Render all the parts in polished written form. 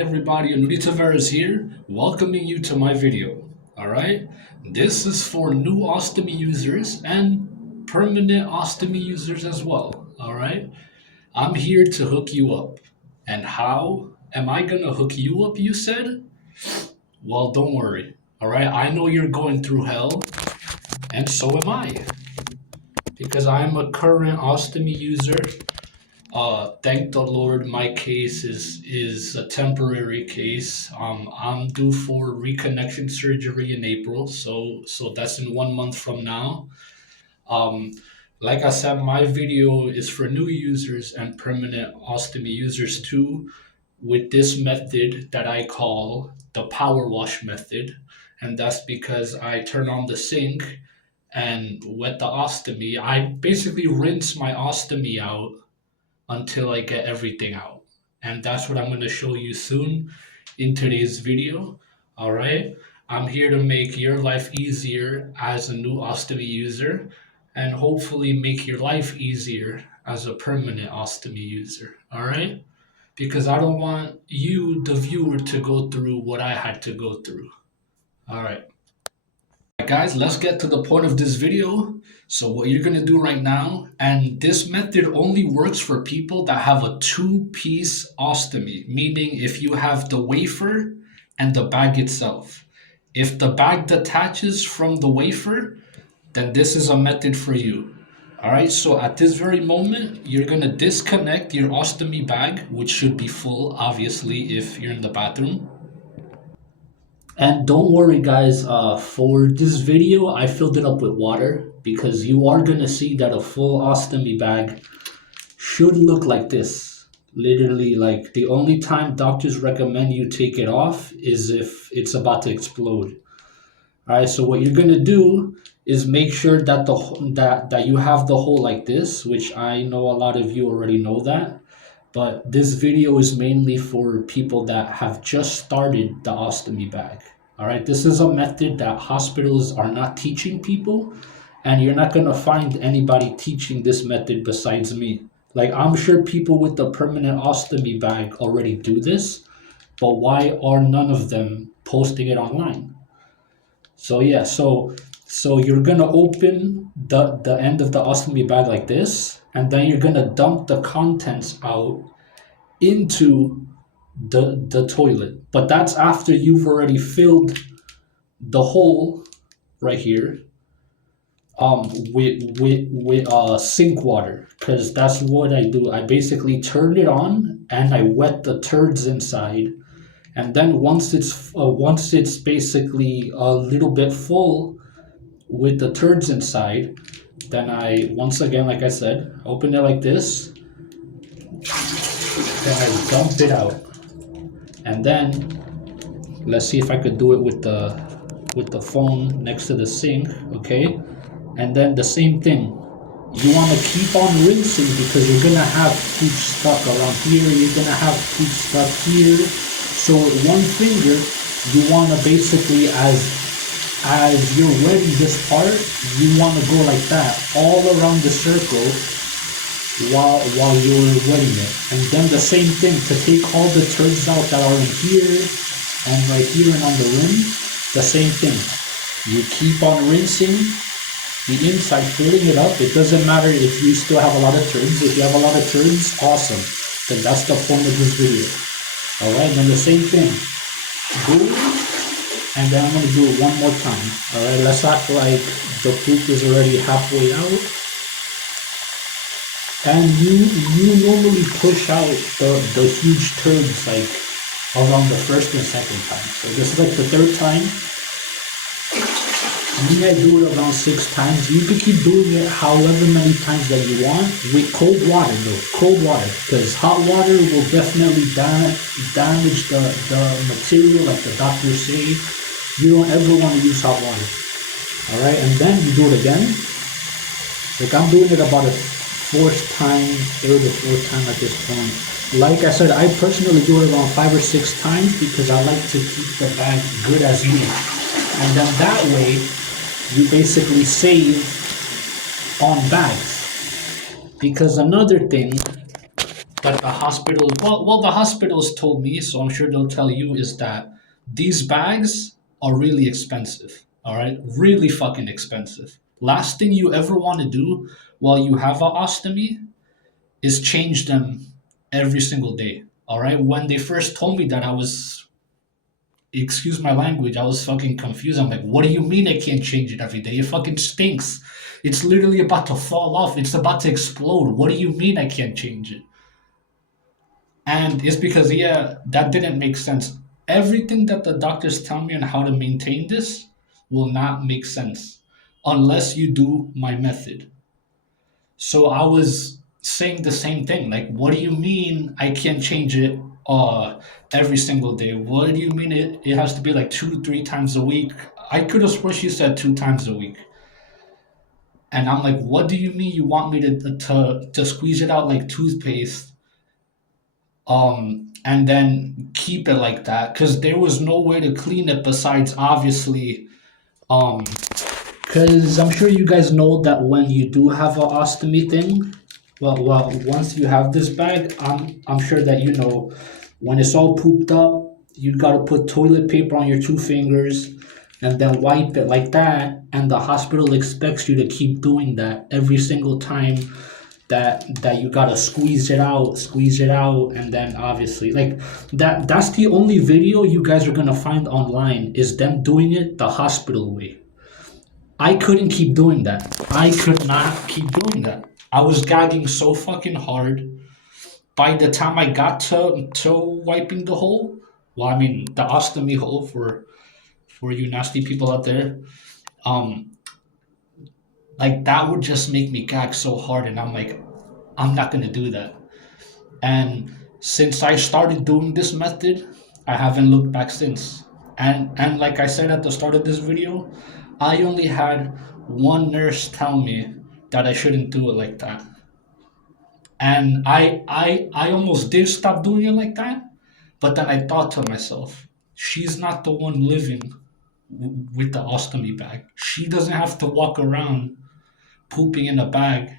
everybody, Anurita is here, welcoming you to my video. Alright? This is for new OSTOMY users and permanent OSTOMY users as well. Alright? I'm here to hook you up. And how am I gonna hook you up, you said? Well, don't worry. Alright? I know you're going through hell, and so am I. Because I'm a current OSTOMY user. Thank the Lord, my case is a temporary case. I'm due for reconnection surgery in April, so that's in 1 month from now. Um, like I said, my video is for new users and permanent ostomy users too, with this method that I call the power wash method, and that's because I turn on the sink and wet the ostomy. I basically rinse my ostomy out until I get everything out. And that's what I'm going to show you soon in today's video. All right. I'm here to make your life easier as a new ostomy user and hopefully make your life easier as a permanent ostomy user. All right. Because I don't want you, the viewer, to go through what I had to go through. All right. Guys, let's get to the point of this video. So what you're gonna do right now, and this method only works for people that have a two-piece ostomy, meaning if you have the wafer and the bag itself. If the bag detaches from the wafer, then this is a method for you. All right, so at this very moment, you're gonna disconnect your ostomy bag, which should be full, obviously, if you're in the bathroom. And don't worry, guys, for this video, I filled it up with water because you are going to see that a full ostomy bag should look like this. Literally, like the only time doctors recommend you take it off is if it's about to explode. All right, so what you're going to do is make sure that that you have the hole like this, which I know a lot of you already know that. But this video is mainly for people that have just started the ostomy bag. All right, this is a method that hospitals are not teaching people, and you're not gonna find anybody teaching this method besides me. Like, I'm sure people with the permanent ostomy bag already do this, but why are none of them posting it online? So yeah, so you're gonna open the end of the ostomy bag like this, and then you're gonna dump the contents out into the toilet. But that's after you've already filled the hole right here with sink water, because that's what I do. I basically turn it on and I wet the turds inside, and then once it's basically a little bit full with the turds inside, then I once again, like I said, open it like this, then I dump it out. And then let's see if I could do it with the phone next to the sink. Okay, and then the same thing, you want to keep on rinsing because you're gonna have poop stuck around here, you're gonna have poop stuck here. So with one finger, you want to basically, as you're wetting this part, you want to go like that all around the circle while you're wetting it. And then the same thing, to take all the turds out that are in here and right here and on the rim, the same thing. You keep on rinsing the inside, filling it up. It doesn't matter if you still have a lot of turds. If you have a lot of turds, awesome. Then that's the point of this video. Alright, then the same thing. Boom. And then I'm going to do it one more time. Alright, let's act like the poop is already halfway out. And you normally push out the huge turds like around the first and second time. So this is like the third time. You may do it around 6 times. You can keep doing it however many times that you want with cold water though. Cold water, because hot water will definitely damage the material, like the doctors say. You don't ever want to use hot water. Alright, and then you do it again. Like I'm doing it about a third or fourth time at this point. Like I said, I personally do it around 5 or 6 times because I like to keep the bag good as new. And then that way, you basically save on bags. Because another thing that the hospitals, the hospitals told me, so I'm sure they'll tell you, is that these bags are really expensive. All right, really fucking expensive. Last thing you ever want to do while you have a ostomy is change them every single day. All right, when they first told me that, I was, excuse my language, I was fucking confused. I'm like, what do you mean I can't change it every day? It fucking stinks. It's literally about to fall off. It's about to explode. What do you mean I can't change it? And it's because, yeah, that didn't make sense. Everything that the doctors tell me on how to maintain this will not make sense unless you do my method. So I was saying the same thing. Like, what do you mean I can't change it every single day? What do you mean it has to be like two, three times a week? I could have sworn she said two times a week. And I'm like, what do you mean you want me to squeeze it out like toothpaste, and then keep it like that? Because there was no way to clean it besides obviously, um, because I'm sure you guys know that when you do have a ostomy thing, once you have this bag, I'm sure that you know when it's all pooped up, you gotta put toilet paper on your two fingers and then wipe it like that. And the hospital expects you to keep doing that every single time that you gotta squeeze it out, and then obviously like that's the only video you guys are gonna find online is them doing it the hospital way. I couldn't keep doing that. I could not keep doing that. I was gagging so fucking hard. By the time I got to wiping the hole, well, I mean the ostomy hole for you nasty people out there, um, like that would just make me gag so hard, and I'm like, I'm not gonna do that. And since I started doing this method, I haven't looked back since. And like I said at the start of this video, I only had one nurse tell me that I shouldn't do it like that. And I almost did stop doing it like that, but then I thought to myself, she's not the one living with the ostomy bag. She doesn't have to walk around pooping in a bag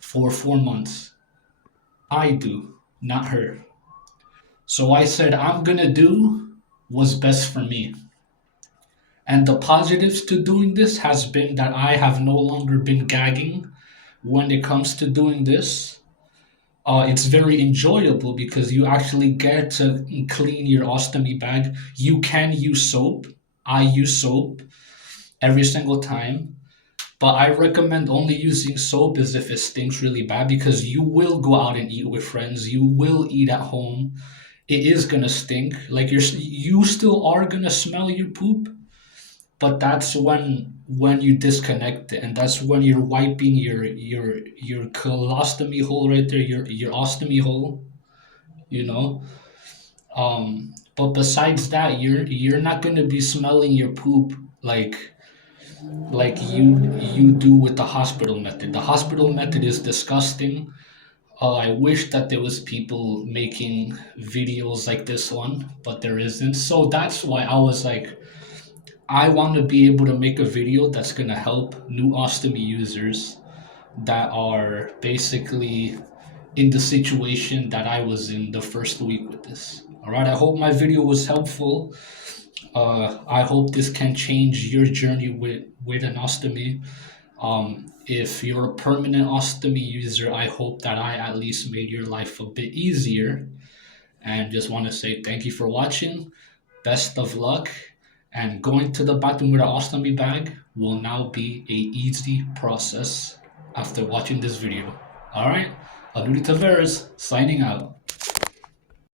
for 4 months. I do, not her. So I said, I'm gonna do what's best for me. And the positives to doing this has been that I have no longer been gagging when it comes to doing this. It's very enjoyable because you actually get to clean your ostomy bag. You can use soap. I use soap every single time. But I recommend only using soap as if it stinks really bad, because you will go out and eat with friends. You will eat at home. It is gonna stink. Like you still are gonna smell your poop, but that's when you disconnect it, and that's when you're wiping your colostomy hole right there, your ostomy hole. You know. But besides that, you're not gonna be smelling your poop like you do with the hospital method. The hospital method is disgusting. I wish that there was people making videos like this one, but there isn't. So that's why I was like, I want to be able to make a video that's gonna help new ostomy users that are basically in the situation that I was in the first week with this. All right, I hope my video was helpful. I hope this can change your journey with an ostomy. If you're a permanent ostomy user, I hope that I at least made your life a bit easier. And just want to say thank you for watching. Best of luck. And going to the bathroom with an ostomy bag will now be a easy process after watching this video. All right, Aduri Taveras signing out.